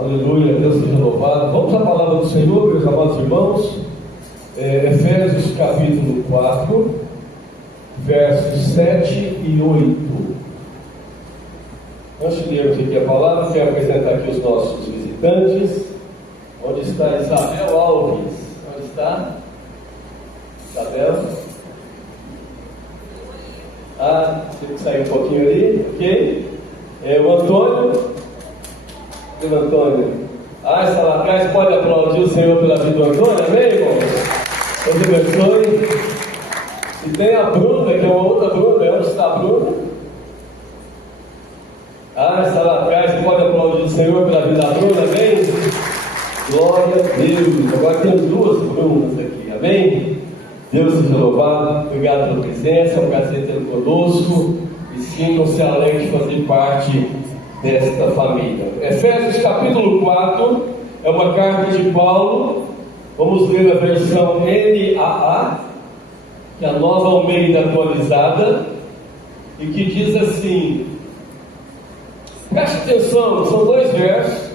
Aleluia, Deus seja louvado. Vamos à palavra do Senhor, meus amados irmãos. Efésios capítulo 4, versos 7 e 8. Antes de lermos aqui a palavra, quero apresentar aqui os nossos visitantes. Onde está Isabel Alves? Onde está? Isabel? Tem que sair um pouquinho ali, ok? O Antônio. O Antônio. Está lá atrás, pode aplaudir o Senhor pela vida do Antônio, amém, irmão? Deus abençoe. E tem a Bruna, que é uma outra Bruna. Onde está a Bruna? Está lá atrás, pode aplaudir o Senhor pela vida da Bruna, amém? Glória a Deus. Agora tem duas Brunas aqui, amém? Deus seja louvado. Obrigado pela presença, é um prazer tê-lo conosco. E sintam-se alegres de fazer parte desta família. Efésios capítulo 4 é uma carta de Paulo. Vamos ler a versão NAA, que é a Nova Almeida atualizada, e que diz assim: preste atenção, são 2 versos,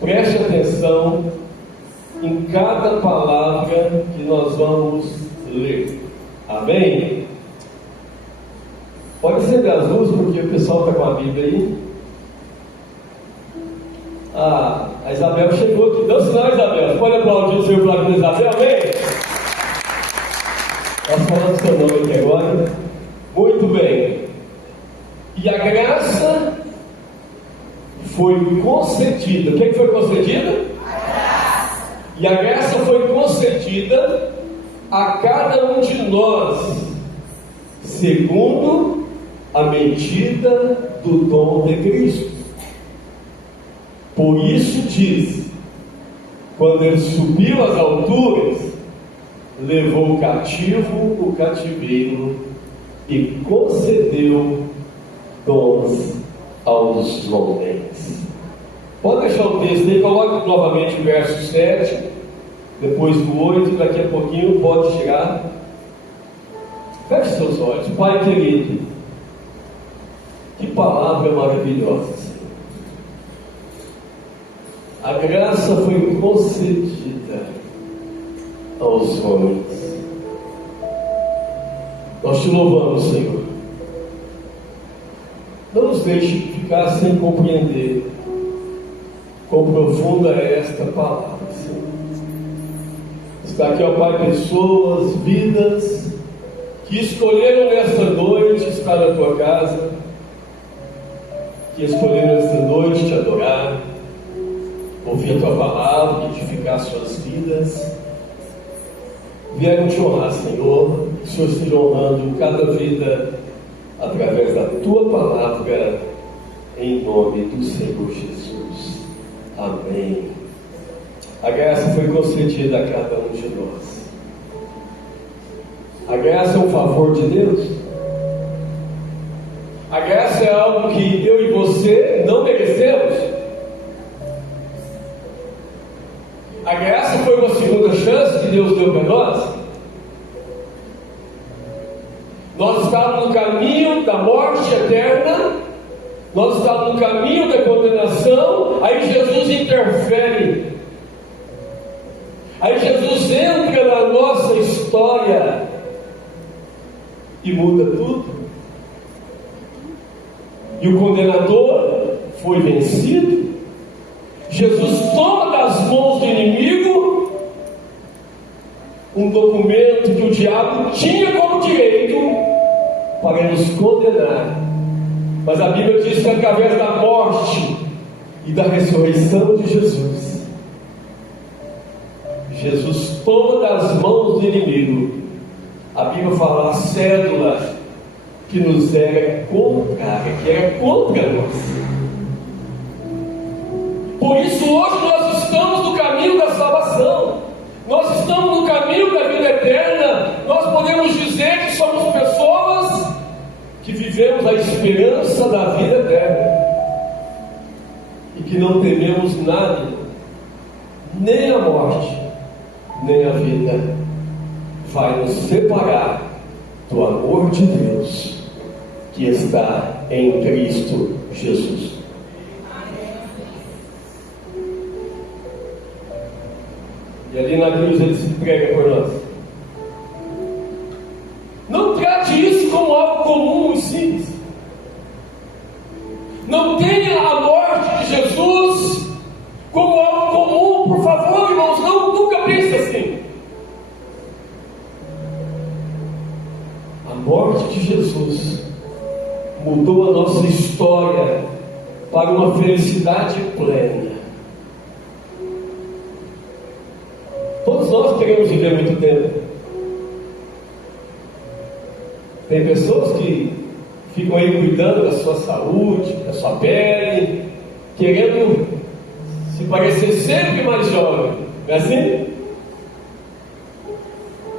preste atenção em cada palavra que nós vamos ler, amém? Pode acender as luzes, porque o pessoal está com a Bíblia aí. A Isabel chegou aqui. Dá um sinal, Isabel. Você pode aplaudir o Senhor pela vida, Isabel, amém? Nós falamos seu nome aqui agora. Muito bem. E a graça foi concedida. O que foi concedida? A graça. E a graça foi concedida a cada um de nós, segundo a medida do dom de Cristo. Por isso diz: quando ele subiu às alturas, levou cativo o cativeiro e concedeu dons aos homens. Pode deixar o texto aí, coloque novamente o verso 7, depois do 8, daqui a pouquinho pode chegar. Feche seus olhos. Pai querido, que palavra maravilhosa. A graça foi concedida aos homens. Nós te louvamos, Senhor. Não nos deixe ficar sem compreender quão profunda é esta palavra, Senhor. Está aqui, ó Pai, pessoas, vidas que escolheram nesta noite estar na tua casa, que escolheram nesta noite te adorar, ouvir a tua palavra, edificar suas vidas. Vieram te honrar, Senhor. Que o Senhor esteja honrando cada vida através da tua palavra, em nome do Senhor Jesus. Amém. A graça foi concedida a cada um de nós. A graça é um favor de Deus. A graça é algo que eu e você não merecemos. A graça foi uma segunda chance que Deus deu para nós. Nós estávamos no caminho da morte eterna, nós estávamos no caminho da condenação. Aí Jesus interfere, aí Jesus entra na nossa história e muda tudo. E o condenador foi vencido. Jesus toma das mãos do inimigo um documento que o diabo tinha como direito para nos condenar. Mas a Bíblia diz que através da morte e da ressurreição de Jesus, Jesus toma das mãos do inimigo, a Bíblia fala, a cédula que nos era contrária, que era contra nós. Por isso hoje nós estamos no caminho da salvação, nós estamos no caminho da vida eterna. Nós podemos dizer que somos pessoas que vivemos a esperança da vida eterna e que não tememos nada, nem a morte, nem a vida vai nos separar do amor de Deus que está em Cristo Jesus. E ali na cruz ele se entrega por nós. Não trate isso como algo comum e simples. Não tenha a morte de Jesus como algo comum, por favor, irmãos, nunca pense assim. A morte de Jesus mudou a nossa história para uma felicidade plena. Todos nós queremos viver muito tempo. Tem pessoas que ficam aí cuidando da sua saúde, da sua pele, querendo se parecer sempre mais jovem. Não é assim?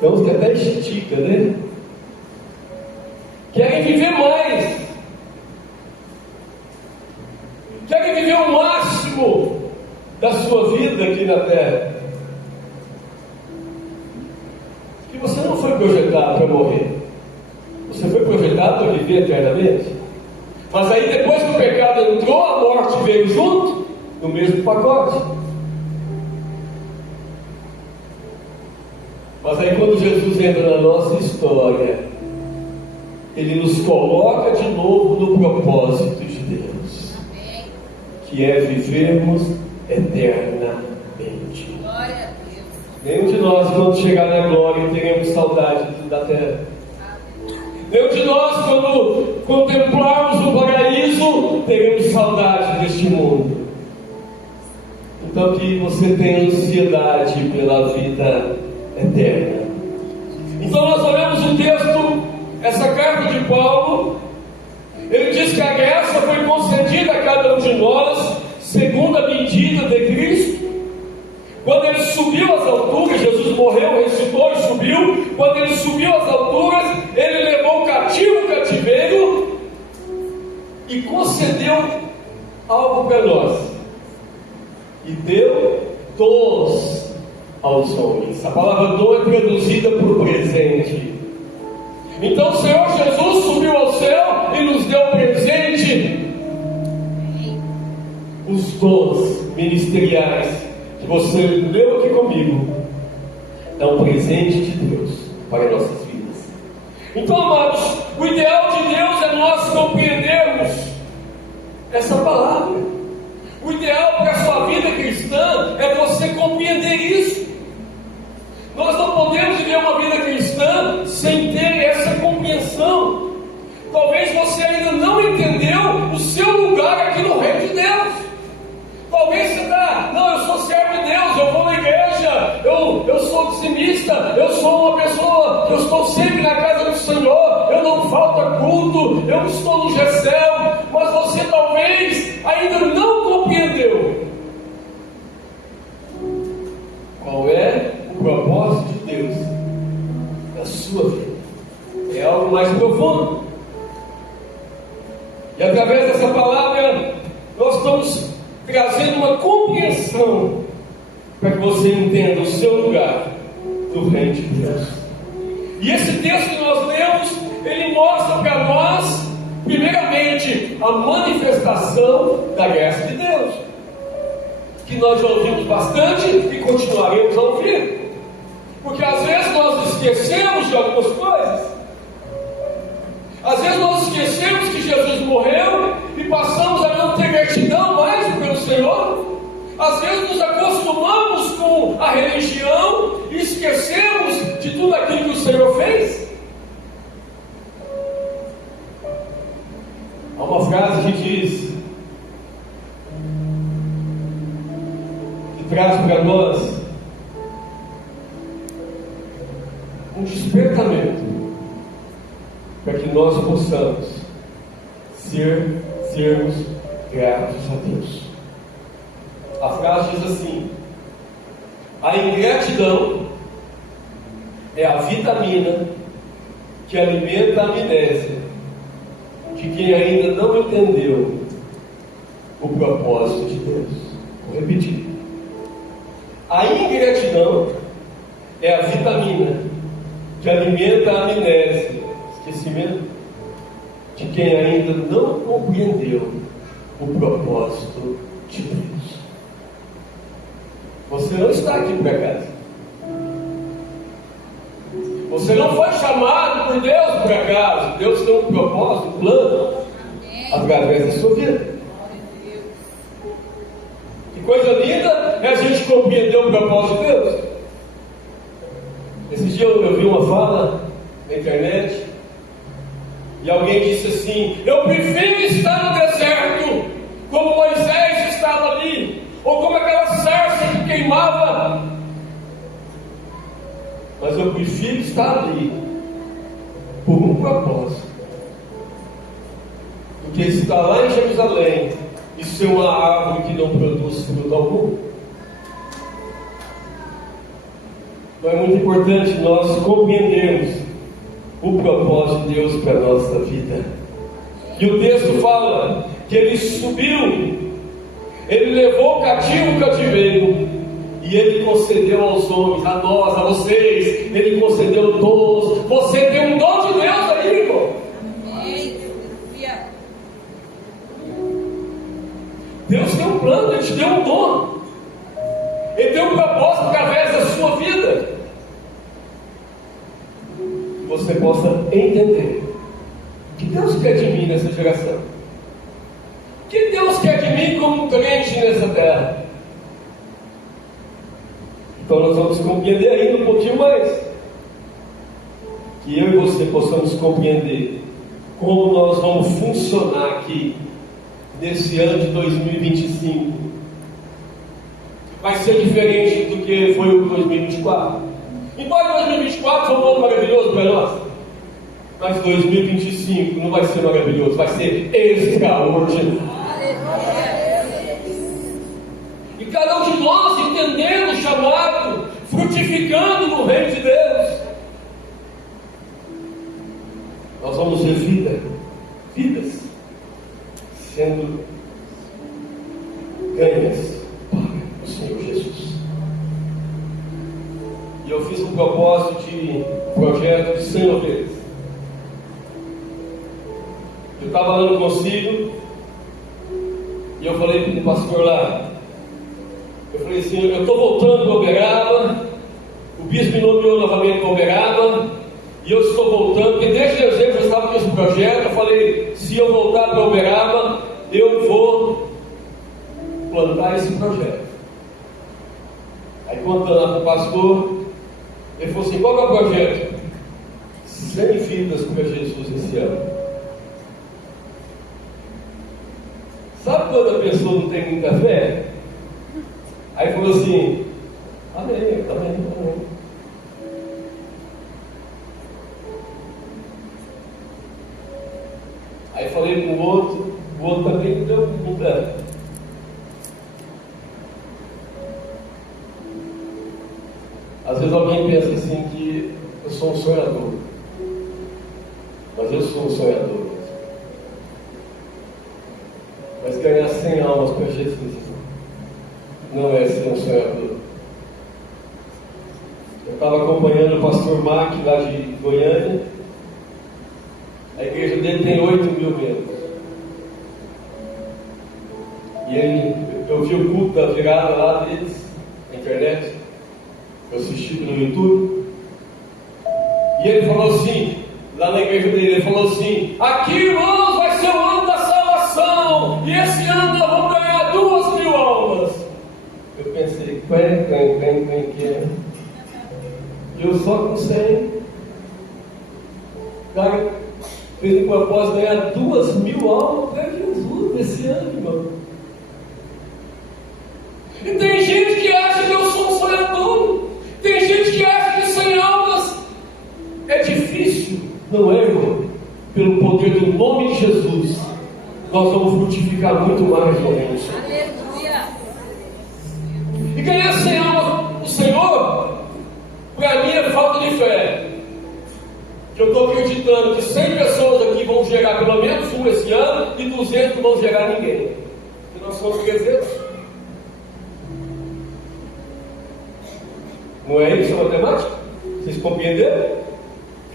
Tem uns que até estica, né? Querem viver mais. Querem viver o máximo da sua vida aqui na Terra. Que você não foi projetado para morrer. Você foi projetado para viver eternamente. Mas aí depois que o pecado entrou, a morte veio junto, no mesmo pacote. Mas aí quando Jesus entra na nossa história, Ele nos coloca de novo no propósito de Deus, que é vivermos eternamente. Glória a Deus. Nenhum de nós, quando chegar na glória, teremos saudade da terra. Nenhum de nós, quando contemplarmos o paraíso, teremos saudade deste mundo. Então que você tenha ansiedade pela vida eterna. Então nós olhamos o texto, essa carta de Paulo. Ele diz que a graça foi concedida a cada um de nós segundo a medida de Cristo. Quando ele subiu às alturas, Jesus morreu, ressuscitou e subiu. Quando ele subiu às alturas, ele levou o cativo o cativeiro e concedeu algo para nós. E deu dons aos homens. A palavra dom é traduzida por presente. Então o Senhor Jesus subiu ao céu e nos deu presente os dons ministeriais que você leu aqui comigo. É um presente de Deus para nossas vidas. Então, amados, o ideal de Deus é nós compreendermos essa palavra. O ideal para a sua vida cristã é você compreender isso. Nós não podemos viver uma vida cristã sem ter essa compreensão. Talvez você ainda não entendeu o seu lugar aqui no reino de Deus. Talvez você está, não, eu sou servo de Deus, eu vou na igreja, eu sou dizimista, eu sou uma pessoa, eu estou sempre na casa do Senhor, eu não falto a culto, eu estou no Gessel, mas você talvez ainda não compreendeu qual é o propósito de Deus na sua vida. É algo mais profundo. E através dessa palavra nós estamos trazendo uma compreensão para que você entenda o seu lugar no reino de Deus. E esse texto que nós lemos, ele mostra para nós, primeiramente, a manifestação da graça de Deus, que nós já ouvimos bastante e continuaremos a ouvir, porque às vezes nós esquecemos de algumas coisas. Às vezes nós esquecemos que Jesus morreu e passamos a não ter gratidão mais pelo Senhor. Às vezes nos acostumamos com a religião e esquecemos de tudo aquilo que o Senhor fez. Há uma frase que diz, que traz para nós um despertamento para que nós possamos sermos gratos a Deus. A frase diz assim: a ingratidão é a vitamina que alimenta a amnésia de quem ainda não entendeu o propósito de Deus. Vou repetir. A ingratidão é a vitamina que alimenta a amnésia, esquecimento, de quem ainda não compreendeu o propósito de Deus. Você não está aqui por acaso. Você não foi chamado por Deus por acaso. Deus tem um propósito, um plano através da sua vida. Que coisa linda é a gente compreender o propósito de Deus. Esses dias eu vi uma fala na internet e alguém disse assim: eu prefiro estar no deserto como Moisés estava ali, ou como aquela sarça que queimava, mas eu prefiro estar ali por um propósito do que estar lá em Jerusalém e ser uma árvore que não produz fruto algum. Então é muito importante nós compreendermos o propósito de Deus para a nossa vida. E o texto fala que ele subiu, ele levou cativo o cativeiro, e ele concedeu aos homens, a nós, a vocês, ele concedeu dons. Você tem um dom de Deus aí, irmão. Deus tem um plano, ele te deu um dom, ele tem um propósito através da sua vida, que você possa entender o que Deus quer de mim nessa geração, o que Deus quer de mim como crente nessa terra. Então nós vamos compreender ainda um pouquinho mais, que eu e você possamos compreender como nós vamos funcionar aqui nesse ano de 2025. Vai ser diferente do que foi o 2024. Embora 2024 foi um ano maravilhoso para nós, mas 2025 não vai ser maravilhoso, vai ser extraordinário. E cada um de nós entendendo o chamado, frutificando no reino de Deus, nós vamos ver vidas sendo ganhas para o Senhor Jesus. E eu fiz um propósito de projeto de 100 ovelhas. Eu estava lá no concílio e eu falei para o pastor lá, eu falei assim: eu estou voltando para Uberaba, o bispo me nomeou novamente para Uberaba, e eu estou voltando, porque desde dezembro eu estava com esse projeto. Eu falei: se eu voltar para Uberaba, eu vou plantar esse projeto. Aí contando lá para o pastor, ele falou assim: qual é o projeto? 100 vidas para Jesus esse ano. Sabe quando a pessoa não tem muita fé? Aí falou assim: amém. Aí falei para o outro também não deu muita. Às vezes alguém pensa assim que eu sou um sonhador, mas eu sou um sonhador. Mas ganhar 100 almas para Jesus não é ser um sonhador. Eu estava acompanhando o pastor Mac lá de Goiânia. A igreja dele tem 8 mil membros. E eu vi o culto da virada lá deles na internet. Eu assisti no YouTube. E ele falou assim, lá na igreja dele, ele falou assim: aqui, irmãos, vai ser o ano da salvação, e esse ano nós vamos ganhar 2.000 almas. Eu pensei: quem que é? Eu só com 100. Cara, fez um propósito de ganhar 2.000 almas para Jesus esse ano, irmão. E tem gente que acha que eu sou um sonhador. Tem gente que acha que 100 almas é difícil. Não é, irmão. Pelo poder do nome de Jesus, nós vamos frutificar muito mais no reino. E ganhar 100 almas do Senhor, para mim é falta de fé. Eu estou acreditando que 100 pessoas aqui vão gerar pelo menos um esse ano, e 200 não vão gerar ninguém. Porque nós somos 300. Não é isso a matemática? Vocês compreenderam?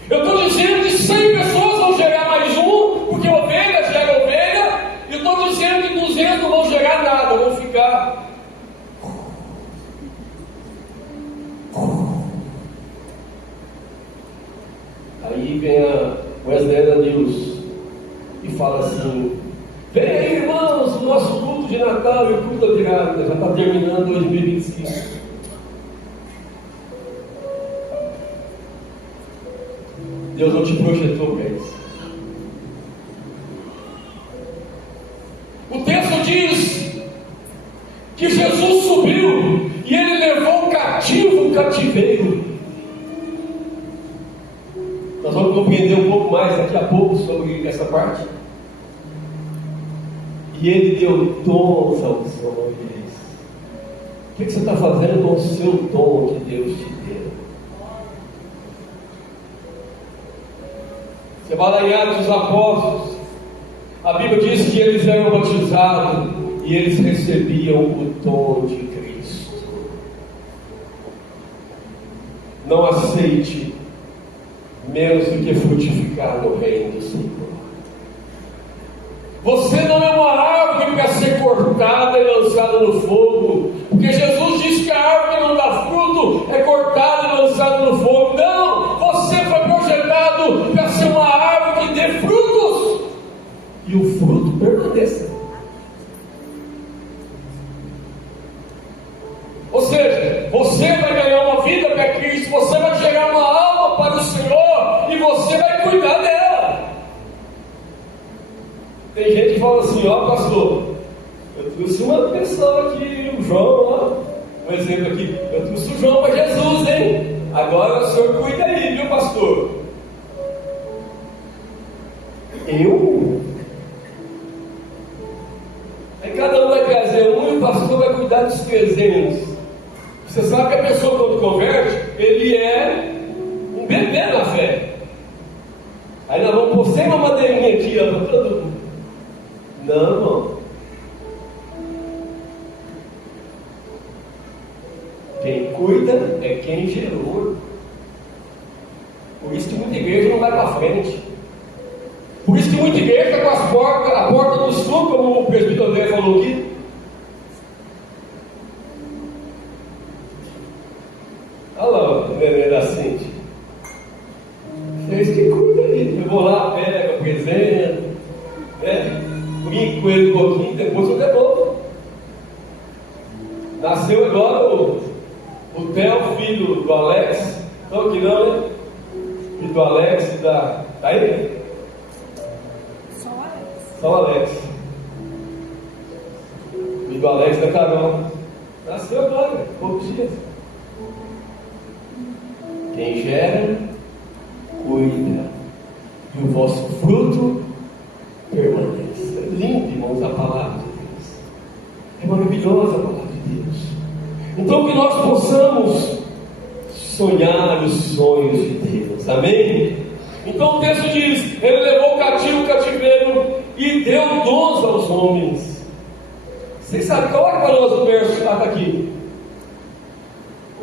Eu estou dizendo que 100 pessoas vão gerar mais um, porque ovelha gera ovelha. E eu estou dizendo que 200 não vão gerar nada, vão ficar. Presbiteriana News e fala assim: vem aí, irmãos, o nosso culto de Natal e o culto da virada já está terminando 2025. Deus não te projetou para isso. O texto diz que Jesus subiu e ele levou cativo o cativeiro. Nós vamos compreender um pouco mais daqui a pouco sobre essa parte. E ele deu dons aos homens. O que você está fazendo com o seu dom que Deus te deu? Você vai lá em Atos dos Apóstolos, a Bíblia diz que eles eram batizados e eles recebiam o dom de Cristo. Não aceite menos do que frutificar no reino do Senhor. Você não é uma árvore para ser cortada e lançada no fogo, porque Jesus disse que a árvore que não dá fruto é cortada e lançada no fogo. Não, você foi projetado para ser uma árvore que dê frutos e o fruto permaneça. Ou seja, você vai ganhar uma vida para Cristo, você vai gerar uma alma para o Senhor e você vai cuidar dela. Tem gente que fala assim: ó pastor, eu trouxe uma pessoa aqui, o João, ó, um exemplo aqui, eu trouxe o João para Jesus, hein? Agora o senhor cuida aí, viu pastor? Aí cada um vai trazer um e o pastor vai cuidar dos 300. Você sabe que a pessoa quando converte, ele é um bebê na fé. Aí nós vamos pôr sem uma madeirinha aqui, ó, para todo mundo. Não, irmão. Quem cuida é quem gerou. Por isso que muita igreja não vai para frente. Por isso que muita igreja está com as portas, a porta dos fundos, como o presbítero André falou aqui. Olha lá o neném da Cintia. Vocês que cuidam aí. Eu vou lá, pego, apresento, né? Brinco com ele um pouquinho, depois eu devolvo. Nasceu agora o Theo, filho do Alex. Não, aqui não, né? Filho do Alex e da. Tá aí? Só o Alex. Filho do Alex e da Carol. Nasceu agora, poucos dias. Quem gera, cuida, e o vosso fruto permanece. É lindo, irmãos, a palavra de Deus. É maravilhosa a palavra de Deus. Então que nós possamos sonhar os sonhos de Deus. Amém? Então o texto diz: ele levou cativo o cativeiro e deu dons aos homens. Vocês sabem, coloca para nós o verso que está aqui.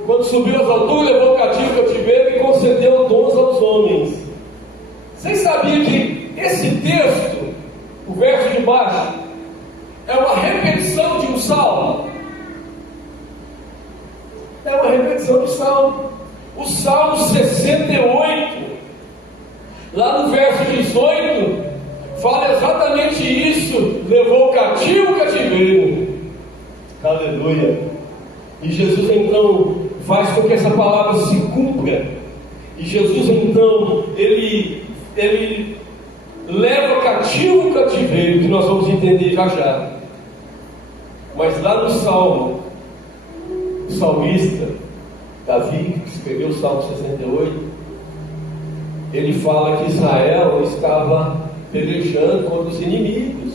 Quando subiu às alturas, levou cativo o cativeiro e concedeu dons aos homens. Vocês sabiam que esse texto, o verso de baixo, é uma repetição de um salmo? É uma repetição de salmo. O Salmo 68, lá no verso 18, fala exatamente isso: levou cativo o cativeiro. Aleluia. E Jesus então faz com que essa palavra se cumpra. E Jesus então, ele leva cativo o cativeiro, que nós vamos entender já já. Mas lá no Salmo, o salmista Davi, que escreveu o Salmo 68, ele fala que Israel estava pelejando contra os inimigos.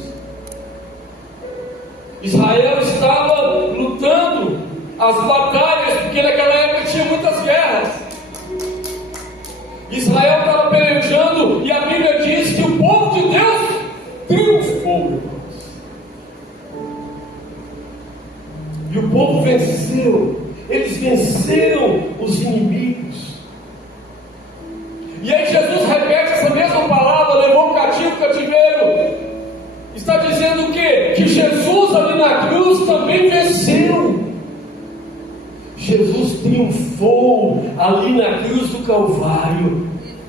Israel estava lutando as batalhas, porque naquela época tinha muitas guerras. Israel estava pelejando, e a Bíblia diz que o povo de Deus triunfou, irmãos. E o povo venceu. Eles venceram os inimigos. E aí Jesus repete essa mesma palavra: levou o cativo o cativeiro. Está dizendo o quê? Que Jesus ali na cruz também venceu. Jesus triunfou ali na cruz do Calvário.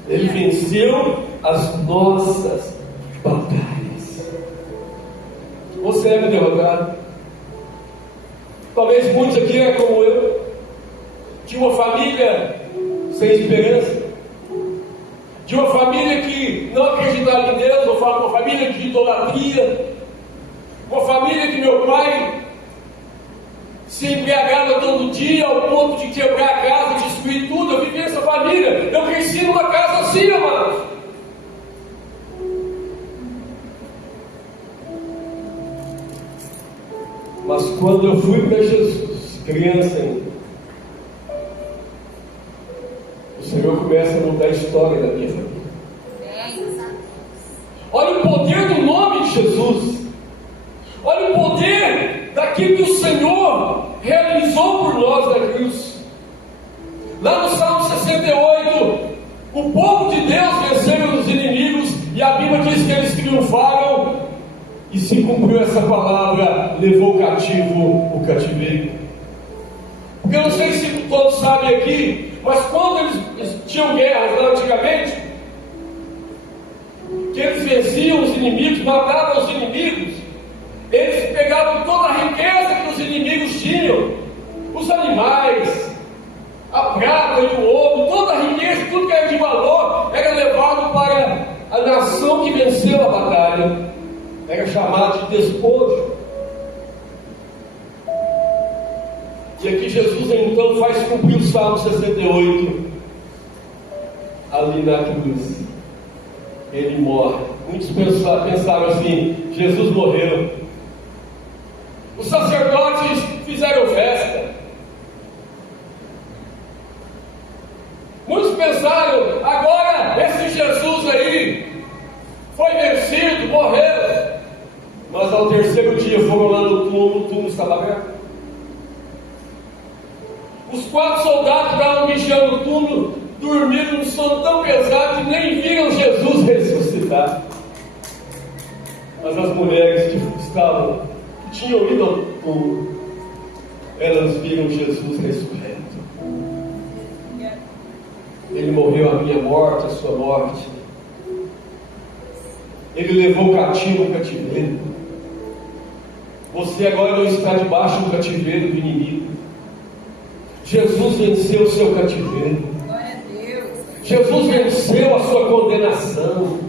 Ele venceu as nossas batalhas. Você é derrotado? Talvez muitos aqui é como eu, de uma família sem esperança, de uma família que não acreditava em Deus, uma família de idolatria, uma família que meu pai se embriagava todo dia ao ponto de quebrar a casa, destruir tudo. Eu vivi nessa família, eu cresci numa casa assim, amados. Mas quando eu fui para Jesus, criança ainda, o Senhor começa a mudar a história da minha família. Olha o poder do nome de Jesus. Olha o poder daquilo que o Senhor realizou por nós na cruz. Lá no Salmo 68, o povo de Deus venceu os inimigos, e a Bíblia diz que eles triunfaram, e se cumpriu essa palavra, levou cativo o cativeiro. Porque eu não sei se todos sabem aqui, mas quando eles tinham guerras lá antigamente, que eles venciam os inimigos, matavam os inimigos, eles pegavam toda a riqueza que os inimigos tinham, os animais, a prata e o ouro, toda a riqueza, tudo que era de valor, era levado para a nação que venceu a batalha. Era chamado de despojo. E aqui Jesus então faz cumprir o Salmo 68 ali na cruz. Ele morre. Muitos pensaram assim: Jesus morreu. Os sacerdotes fizeram festa. Muitos pensaram: agora esse Jesus aí foi vencido, morreu. Mas ao terceiro dia foram lá no túmulo, o túmulo estava aberto. Os 4 soldados que estavam vigiando o túmulo dormiram num sono tão pesado que nem viram Jesus ressuscitar. Mas as mulheres que tinham ido ao túmulo, elas viram Jesus ressurreto. Ele morreu a minha morte, a sua morte. Ele levou cativo o cativeiro. Você agora não está debaixo do cativeiro do inimigo. Jesus venceu o seu cativeiro. Glória a Deus. Jesus venceu a sua condenação.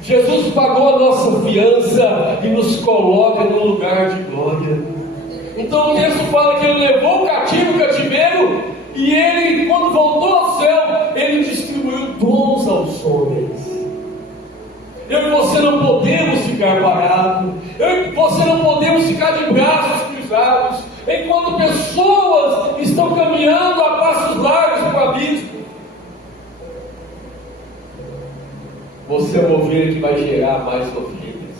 Jesus pagou a nossa fiança e nos coloca no lugar de glória. Então o texto fala que ele levou cativo o cativeiro, e ele, quando voltou ao céu, ele distribuiu dons aos homens. Eu e você não podemos ficar parados. Eu e você não podemos ficar de braços cruzados enquanto pessoas estão caminhando a passos largos para o abismo. Você é uma ovelha que vai gerar mais ovelhas.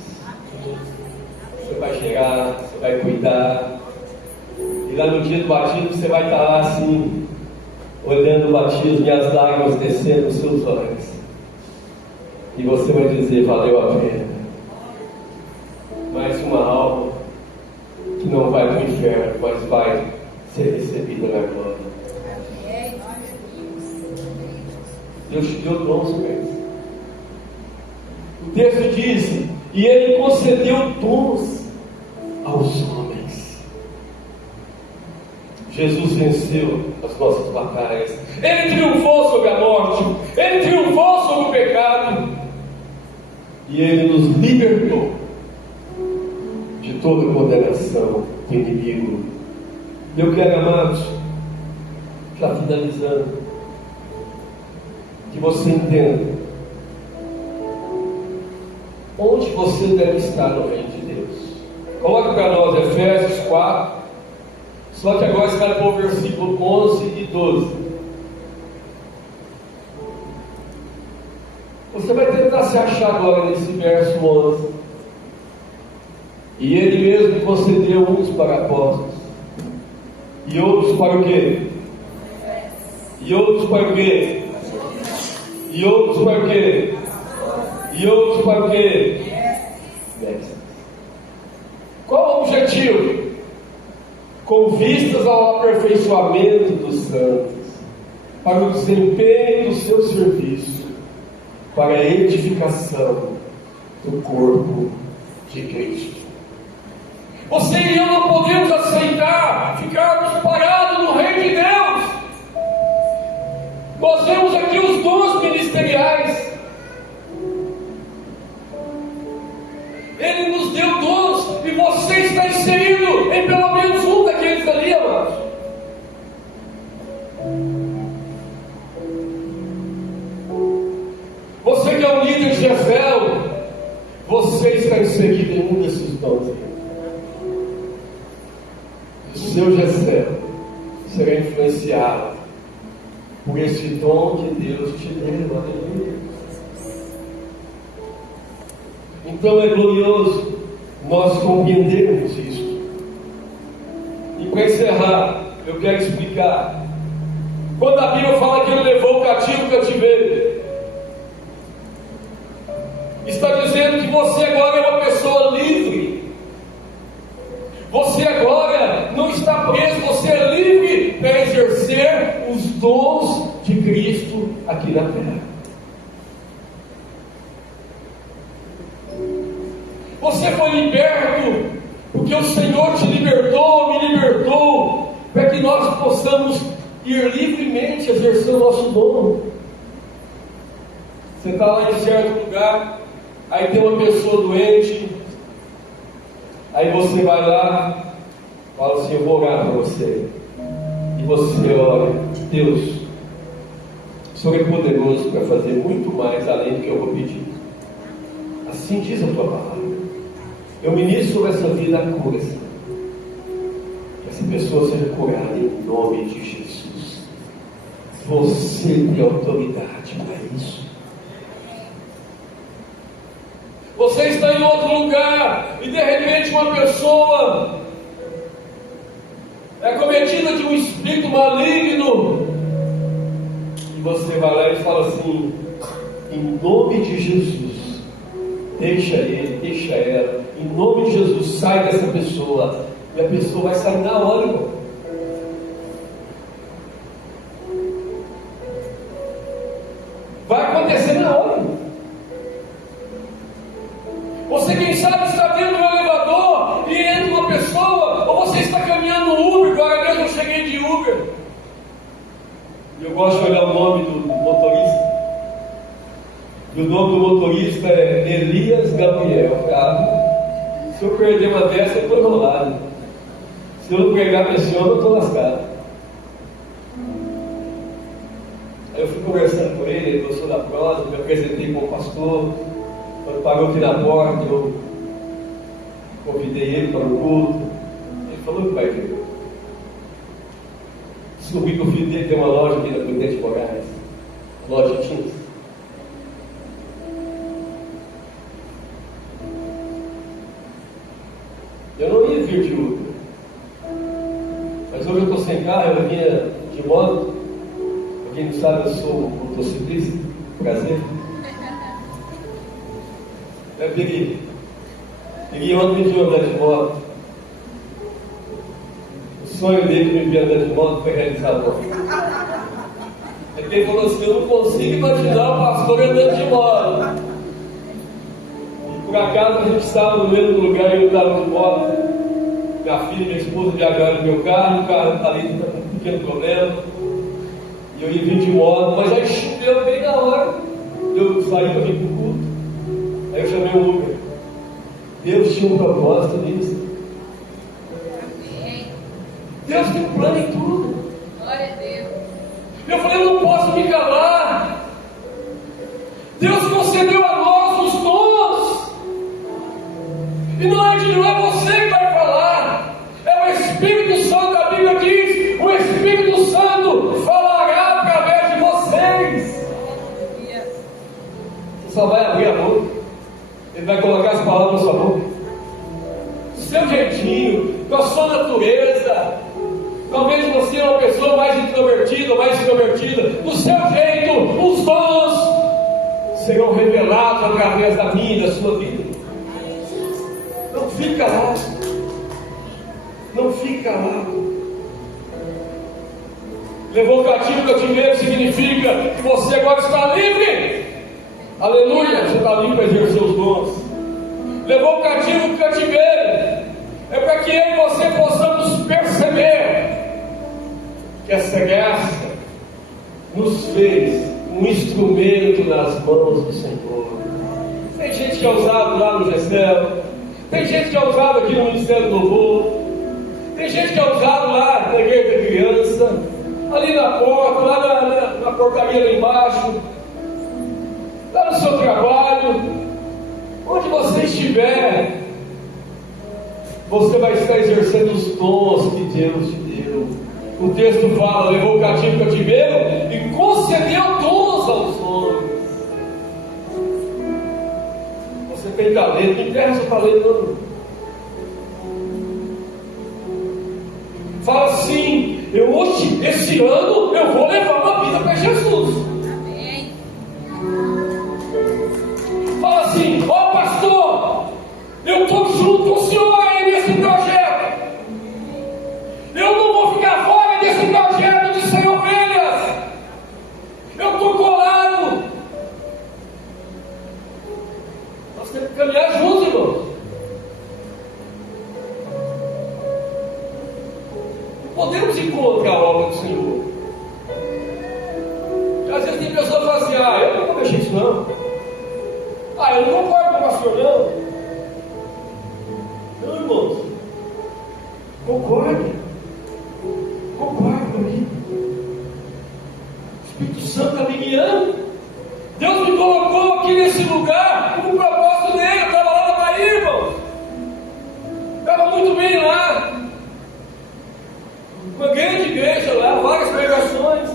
Você vai gerar, você vai cuidar. E lá no dia do batismo você vai estar lá assim, olhando o batismo e as lágrimas descendo nos seus olhos. E você vai dizer: valeu a pena. Mais uma alma que não vai para o inferno, mas vai ser recebida na glória. Deus te deu dons para isso. O texto diz: e ele concedeu dons aos homens. Jesus venceu as nossas batalhas. Ele triunfou sobre a morte. Ele triunfou sobre o pecado. E ele nos libertou de toda condenação do inimigo. Eu quero, amados, já finalizando, que você entenda onde você deve estar no reino de Deus. Coloque para nós Efésios 4, só que agora está para o versículo 11 e 12. Você vai tentar se achar agora nesse verso 11. E ele mesmo concedeu uns para apóstolos, e outros para o quê? E outros para o quê? E outros para o quê? E outros para o quê? Qual o objetivo? Com vistas ao aperfeiçoamento dos santos, para o desempenho do seu serviço, para a edificação do corpo de Cristo. Você e eu não podemos aceitar ficarmos parados no reino de Deus. Nós vemos aqui os dons ministeriais. Ele nos deu dons e você está inserido em pelo menos um daqueles ali, amados. Você que é um líder de Jezreel, você está inserido em um desses dons. O seu Jezreel será influenciado por esse dom que Deus te deu. Aleluia. Então é glorioso nós compreendermos isso. E para encerrar, eu quero explicar. Quando a Bíblia fala que ele levou o cativo o cativeiro, está dizendo que você agora é uma pessoa livre. Você agora não está preso, você é livre para exercer os dons de Cristo aqui na terra. Você foi liberto, porque o Senhor te libertou, me libertou, para que nós possamos ir livremente exercer o nosso dom. Você está lá em certo lugar, aí tem uma pessoa doente, aí você vai lá, fala assim: eu vou orar para você. E você ora: Deus, o Senhor é poderoso para fazer muito mais além do que eu vou pedir. Assim diz a tua palavra. Eu ministro sobre essa vida a cura, Senhor. Que essa pessoa seja curada em nome de Jesus. Você tem autoridade para isso. Você está em outro lugar e de repente uma pessoa é cometida de um espírito maligno, e você vai lá e fala assim: em nome de Jesus, deixa ele, deixa ela, em nome de Jesus, sai dessa pessoa. E a pessoa vai sair na hora, irmão. Vai acontecer na hora. Você, quem sabe, está dentro do elevador e entra uma pessoa, ou você está caminhando no Uber. Glória a Deus, eu cheguei de Uber. E eu gosto de olhar o nome do motorista. E o nome do motorista é Elias Gabriel. Se eu perder uma dessa, eu estou enrolado. Se eu não pegar esse homem, eu estou lascado. Aí eu fui conversando com ele, ele gostou da prosa, me apresentei como pastor. Quando parou aqui na porta, eu convidei ele para o culto. Ele falou que vai ver. Descobri que o filho dele tem uma loja aqui na Prudente Moraes, loja de tintas. Eu não ia vir de Uber, mas hoje eu estou sem carro, eu vinha de moto. Para quem não sabe, eu sou motociclista, prazer. Eu peguei ontem de andar de moto. O sonho dele de me ver andar de moto foi realizado. Ele falou assim: eu não consigo imaginar o pastor andando de moto. E por acaso a gente estava no mesmo lugar e eu estava de moto. Minha filha e minha esposa viajaram no meu carro, o carro está ali, está com um pequeno problema. E eu ia vir de moto, mas aí choveu bem na hora. Eu saí para vir para o culto. Aí eu chamei o Uber. Deus tinha um propósito nisso. Deus tem um plano em tudo. Glória a Deus. Eu falei: eu não posso me calar. Deus concedeu a nós os dons. E não é você que vai falar. É o Espírito Santo. A Bíblia diz: o Espírito Santo falará através de vocês. Você só vai abrir a boca. Ele vai colocar as palavras na sua boca. Do seu jeitinho, com a sua natureza. Talvez você é uma pessoa mais introvertida, mais extrovertida. Do seu jeito, os dons serão revelados através da minha e da sua vida. Não fica lá. Não fica lá. Levou o cativo significa que você agora está livre. Aleluia, você está ali para exercer os dons. Levou o cativo o cativeiro. É para que eu e você possamos perceber que essa graça nos fez um instrumento nas mãos do Senhor. Tem gente que é usado lá no GECEL, tem gente que é usado aqui no Ministério do Louvor, tem gente que é usado lá na igreja da criança, ali na porta, lá na portaria lá embaixo, lá no seu trabalho, onde você estiver, você vai estar exercendo os dons que Deus te deu. O texto fala: levou o cativo o cativeiro e concedeu dons aos homens. Você tem talento, enterra seu talento todo. Fala assim: hoje, esse ano, eu vou levar uma vida para Jesus. Amém. Fala assim: ó pastor, eu estou junto com o senhor aí nesse projeto. Eu não vou ficar fora desse projeto de ser ovelhas. Eu estou colado. Nós temos que caminhar juntos, irmãos. Podemos encontrar a obra do Senhor. Às vezes tem pessoas que falam assim: eu não vou mexer isso não. Eu não concordo com o pastor não. Não, irmãos, concorde comigo. O Espírito Santo está me guiando. Deus me colocou aqui nesse lugar com o propósito dele. Eu estava lá na Bahia, irmãos, estava muito bem lá, uma grande igreja lá, várias pregações.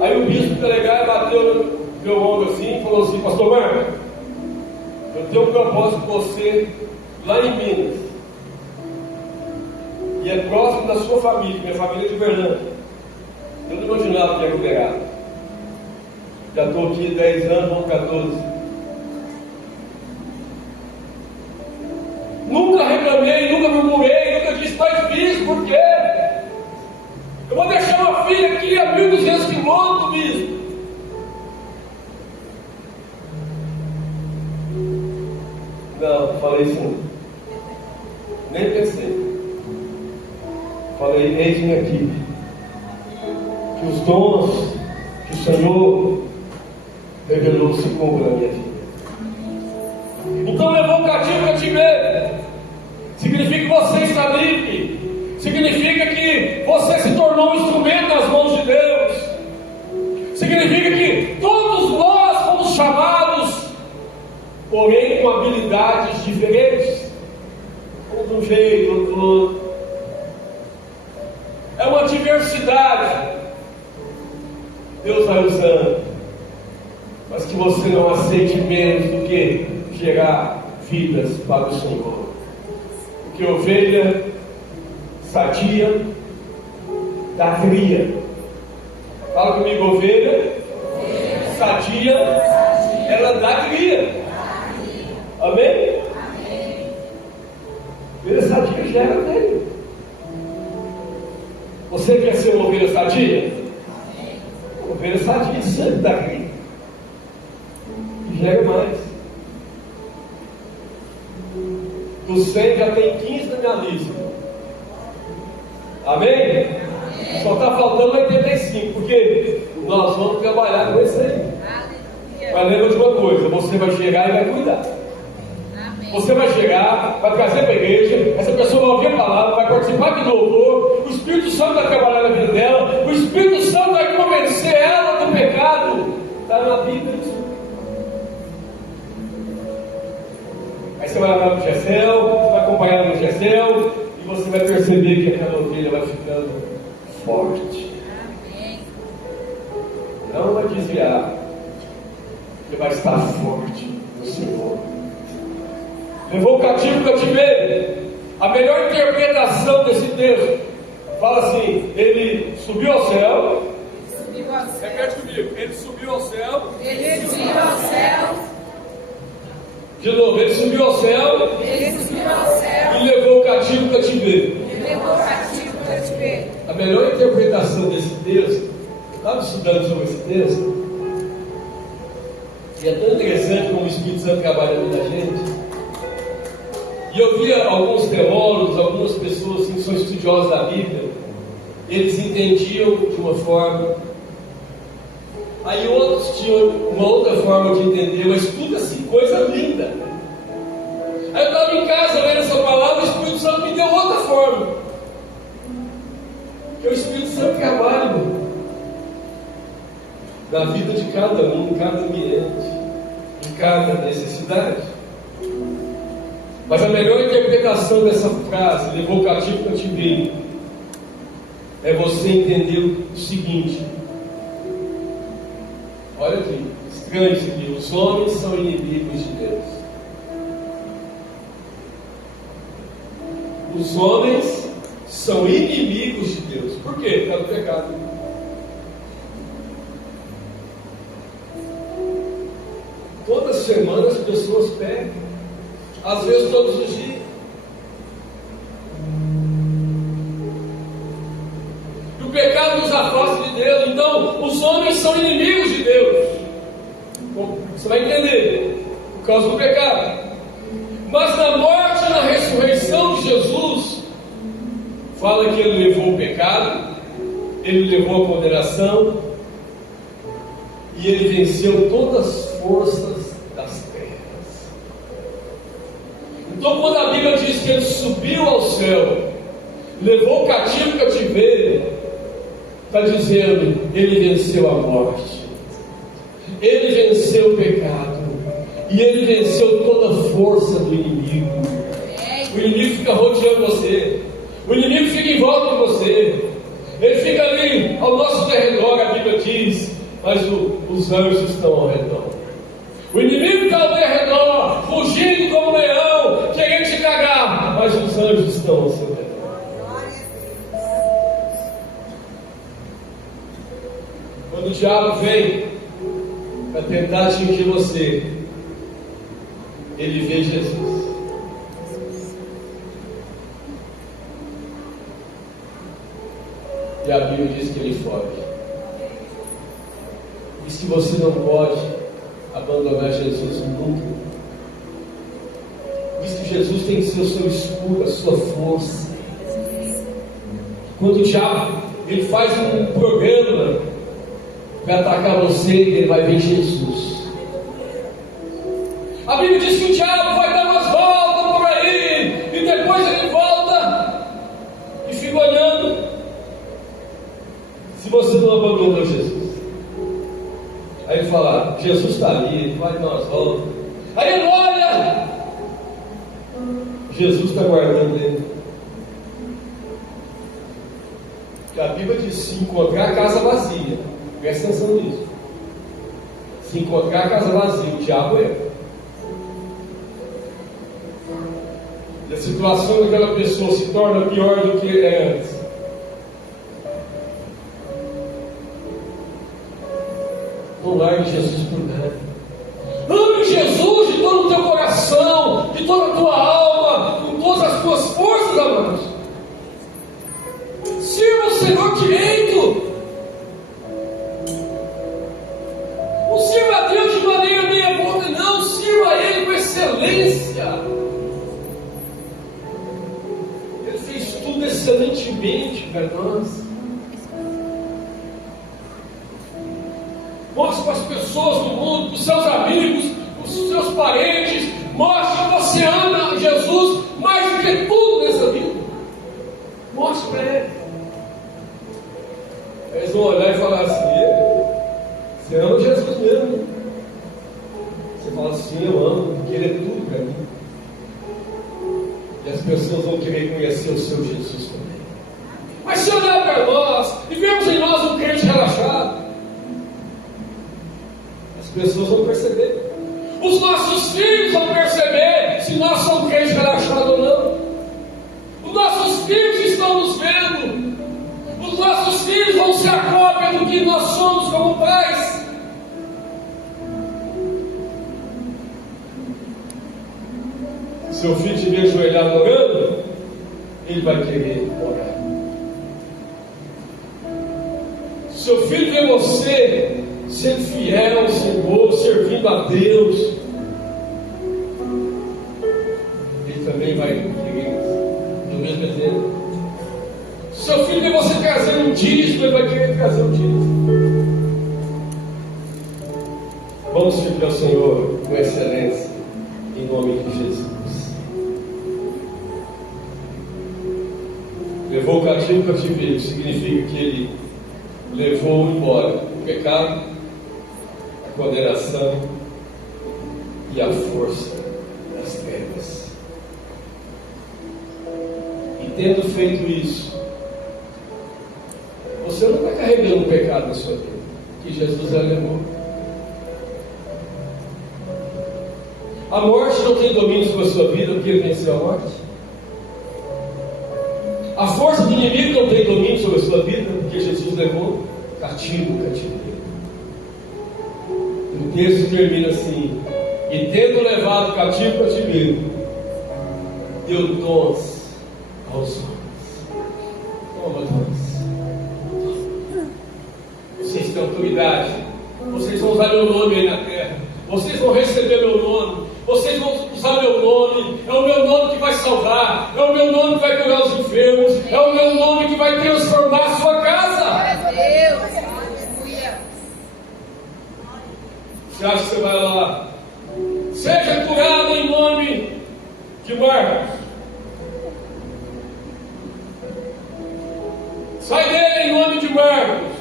Aí o bispo delegado bateu no meu ombro assim e falou assim: pastor Marcos, eu tenho um propósito com você lá em Minas, e é próximo da sua família. Minha família é de Uberlândia. Eu não imaginava que ia liberar. Já estou aqui 10 anos, vamos 14. Nunca reclamei, nunca murmurei, nunca disse está difícil, por quê? Eu vou deixar uma filha aqui a 1.200 quilômetros, bispo. Não, falei isso não. Nem pensei. Falei: eis-me aqui. Que os dons que o Senhor revelou se cumpram na minha vida. Então levou o cativo o cativeiro. Significa que você está livre. Significa que você se tornou um instrumento nas mãos de Deus. Significa que todos nós fomos chamados, porém com habilidades diferentes, um de um jeito, outro do outro. É uma diversidade. Deus vai usando, mas que você não aceite menos do que gerar vidas para o Senhor. Porque ovelha sadia dá cria. Fala comigo: ovelha sadia, ela dá cria. Amém? Ovelha sadia gera dele. Você quer ser uma ovelha sadia? Ovelha sadia sempre dá cria. E gera mais. Dos 100 já tem 15 na minha lista. Amém? Só está faltando 85, porque nós vamos trabalhar com isso aí. Mas lembra de uma coisa: você vai chegar e vai cuidar. Você vai chegar, vai trazer para a igreja, essa pessoa vai ouvir a palavra, vai participar de louvor, o Espírito Santo vai trabalhar na vida dela, o Espírito Santo vai convencer ela do pecado. Está na Bíblia isso. Aí você vai lá no GECEL, você vai acompanhar no GECEL, e você vai perceber que aquela ovelha vai ficando forte. Não vai desviar, você vai estar forte no Senhor. Levou o cativo o cativeiro. A melhor interpretação desse texto fala assim: ele subiu ao céu. Repete comigo: ele subiu ao céu. Ele subiu ao céu. De novo: ele subiu ao céu. Ele subiu ao céu. E levou o cativo o cativeiro. Ele levou o cativo o cativeiro. A melhor interpretação desse texto, eu estava estudando sobre esse texto, E é tão interessante como o Espírito Santo trabalha na vida da gente. E eu via alguns teólogos, algumas pessoas assim, que são estudiosas da Bíblia, eles entendiam de uma forma, aí outros tinham uma outra forma de entender, mas tudo assim, coisa linda. Aí eu estava em casa lendo essa palavra, o Espírito Santo me deu outra forma. Porque o Espírito Santo trabalha na vida de cada um, em cada ambiente, em cada necessidade. Mas a melhor interpretação dessa frase, levou o cativo cativeiro, é você entender o seguinte. Olha aqui, estranho isso aqui. Os homens são inimigos de Deus. Os homens são inimigos de Deus. Por quê? Por causa do pecado. Toda semana as pessoas pecam. Às vezes todos os dias. E o pecado nos afasta de Deus. Então, os homens são inimigos de Deus. Bom, você vai entender. Por causa do pecado. Mas na morte e na ressurreição de Jesus, fala que Ele levou o pecado, Ele levou a condenação, e Ele venceu todas as forças das trevas. Então, quando a Bíblia diz que Ele subiu ao céu, levou o cativo cativeiro, está dizendo, Ele venceu a morte, Ele venceu o pecado, e Ele venceu toda a força do inimigo. O inimigo fica rodeando você, o inimigo fica em volta de você, ele fica ali ao nosso derredor, a Bíblia diz, mas os anjos estão ao redor. O inimigo está ao derredor, fugindo como um leão, querendo te cagar, mas os anjos estão ao seu redor. Quando o diabo vem para tentar atingir você, ele vê Jesus. E a Bíblia diz que ele foge. Diz que você não pode abandonar Jesus nunca. Diz que Jesus tem que ser o seu escudo, a sua força. Quando o diabo ele faz um programa para atacar você, ele vai ver Jesus. A Bíblia diz que o diabo vai dar umas voltas por aí, e depois ele volta e fica olhando. Se você não abandonou Jesus, aí ele fala, Jesus está ali, ele vai dar umas voltas. Aí ele olha, Jesus está guardando ele. Porque a Bíblia diz, se encontrar a casa vazia, presta atenção nisso. Se encontrar a casa vazia, o diabo é. E a situação daquela pessoa se torna pior do que é antes. Não largue Jesus por nada. Ame Jesus de todo o teu coração, de toda a tua alma, com todas as tuas forças, amados. Sirva o Senhor direito. Não sirva a Deus de maneira meia boca, não. Sirva a Ele com excelência. Ele fez tudo excelentemente para nós. Mostre para as pessoas do mundo, para os seus amigos, para os seus parentes. Mostre que você ama Jesus mais do que tudo nessa vida. Mostre para ele. Eles vão olhar e falar assim, você ama Jesus mesmo? Você fala assim, eu amo, porque ele é tudo para mim. E as pessoas vão querer conhecer o seu Jesus também. Mas se olhar para nós e vemos em nós um crente relaxado, as pessoas vão perceber. Os nossos filhos vão perceber se nós somos crentes relaxados ou não. Os nossos filhos estão nos vendo. Os nossos filhos vão ser a cópia do que nós somos como pais. Seu filho te ver ajoelhado orando, ele vai querer orar. Seu filho vê você sendo fiel ao Senhor, servindo a Deus, ele também vai querer do mesmo exemplo. Se seu filho vê você trazer um dízimo, ele vai querer trazer um dízimo. Vamos servir ao Senhor com excelência, em nome de Jesus. Levou o cativo o cativeiro, significa que ele levou embora o pecado, a condenação e a força das trevas. E tendo feito isso, você não está carregando o pecado na sua vida, que Jesus já levou. A morte não tem domínio sobre a sua vida, porque ele venceu a morte. A força do inimigo não tem domínio sobre a sua vida, porque Jesus levou cativo o cativeiro. O texto termina assim: e tendo levado cativo o cativeiro, deu dons aos homens. Toma dons. Vocês têm autoridade. Vocês vão usar meu nome aí na terra. Vocês vão receber meu nome. Vocês vão usar meu nome. É o meu nome que vai salvar. É o meu nome que vai curar os enfermos. É o meu nome que vai transformar a sua casa. Você acha que você vai lá? Seja curado em nome de Marcos. Sai dele em nome de Marcos.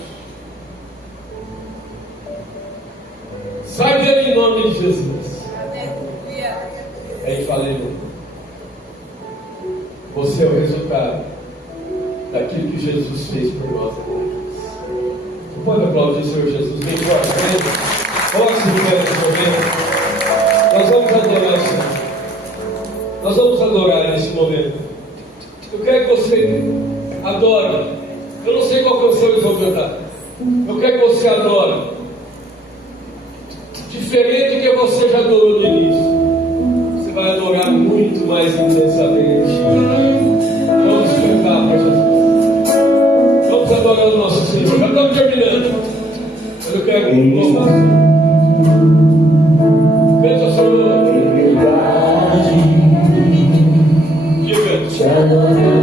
Sai dele em nome de Jesus. É infalível. Você é o resultado daquilo que Jesus fez por nós. Você pode aplaudir o Senhor Jesus bem forte, amém? Coloque-se de pé nesse momento. Nós vamos adorar o Senhor. Nós vamos adorar nesse momento. Eu quero que você adore. Eu não sei qual canção eles vão cantar. Eu quero que você adore. Diferente do que você já adorou no início. Você vai adorar muito mais intensamente. Vamos cantar para Jesus. Vamos adorar o nosso Senhor. Já estamos terminando. Eu quero louvar. Cante ao Senhor. Diga.